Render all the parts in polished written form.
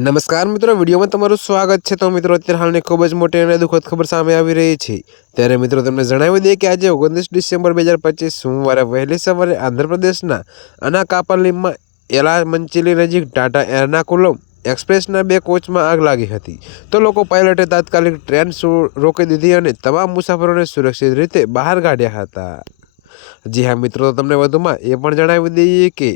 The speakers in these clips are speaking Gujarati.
નમસ્કાર મિત્રો, વિડીયોમાં તમારું સ્વાગત છે। તો મિત્રો, અત્યારે હાલની ખૂબ જ મોટી અને દુઃખદ ખબર સામે આવી રહી છે। ત્યારે મિત્રો, તમને જણાવી દઈએ કે આજે 29 ડિસેમ્બર 2025 સોમવારે વહેલી સવારે આંધ્રપ્રદેશના અનાકાપલ્લીમાં એલામંચિલી નજીક ટાટા એર્નાકુલમ એક્સપ્રેસના 2 કોચમાં આગ લાગી હતી। તો લોકો પાયલટે તાત્કાલિક ટ્રેન રોકી દીધી અને તમામ મુસાફરોને સુરક્ષિત રીતે બહાર કાઢ્યા હતા। જી હા મિત્રો, તમને વધુમાં એ પણ જણાવી દઈએ કે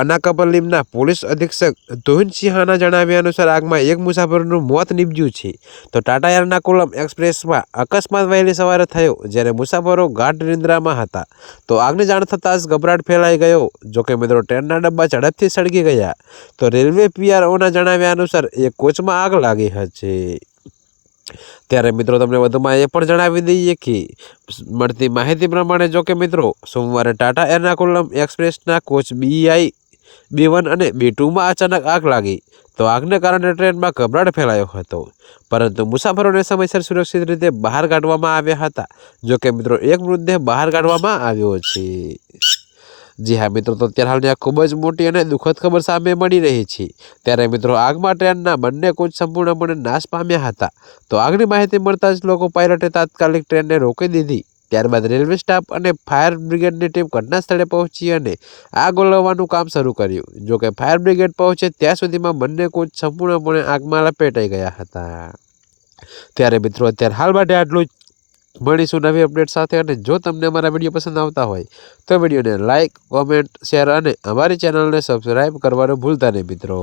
અનાકાપલ્લીના પોલીસ અધિક્ષક ધોહિન સિંહાના જણાવ્યા અનુસાર આગમાં એક મુસાફરનું મોત નીપજ્યું છે। તો ટાટા એર્નાકુલમ એક્સપ્રેસમાં અકસ્માત વહેલી સવારે થયો, જ્યારે મુસાફરો ગાઢ નિંદ્રામાં હતા। તો આગની જાણ થતાં જ ગભરાટ ફેલાઈ ગયો। જોકે મિત્રો, ટ્રેનના ડબ્બા ઝડપથી સળગી ગયા। તો રેલવે પીઆરઓના જણાવ્યા અનુસાર એક કોચમાં આગ લાગી હતી। ત્યારે મિત્રો, તમને વધુમાં એ પણ જણાવી દઈએ કે મળતી માહિતી પ્રમાણે જો કે મિત્રો, સોમવારે ટાટા એર્નાકુલમ એક્સપ્રેસના કોચ BI B1 અને B2માં અચાનક આગ લાગી। તો આગને કારણે ટ્રેનમાં ગભરાટ ફેલાયો હતો, પરંતુ મુસાફરોને સમયસર સુરક્ષિત રીતે બહાર કાઢવામાં આવ્યા હતા। જો કે મિત્રો, એક મૃતદેહ બહાર કાઢવામાં આવ્યો છે। જી હા મિત્રો, તો અત્યારે હાલની આ ખૂબ જ મોટી અને દુઃખદ ખબર સામે મળી રહી છે। ત્યારે મિત્રો, આગમાં ટ્રેનના બંને કોચ સંપૂર્ણપણે નાશ પામ્યા હતા। તો આગની માહિતી મળતા જ લોકો પાયલટે તાત્કાલિક ટ્રેનને રોકી દીધી। ત્યારબાદ રેલવે સ્ટાફ અને ફાયર બ્રિગેડની ટીમ ઘટના સ્થળે પહોંચી અને આગ ઓલવવાનું કામ શરૂ કર્યું। જો કે ફાયર બ્રિગેડ પહોંચે ત્યાં સુધીમાં બંને કોચ સંપૂર્ણપણે આગમાં લપેટાઈ ગયા હતા। ત્યારે મિત્રો, અત્યારે હાલ માટે આટલું જ। મળીશું નવી અપડેટ સાથે। અને જો તમને અમારા વિડીયો પસંદ આવતા હોય તો વિડીયોને લાઇક, કોમેન્ટ, શેર અને અમારી ચેનલને સબસ્ક્રાઈબ કરવાનું ભૂલતા નહીં મિત્રો।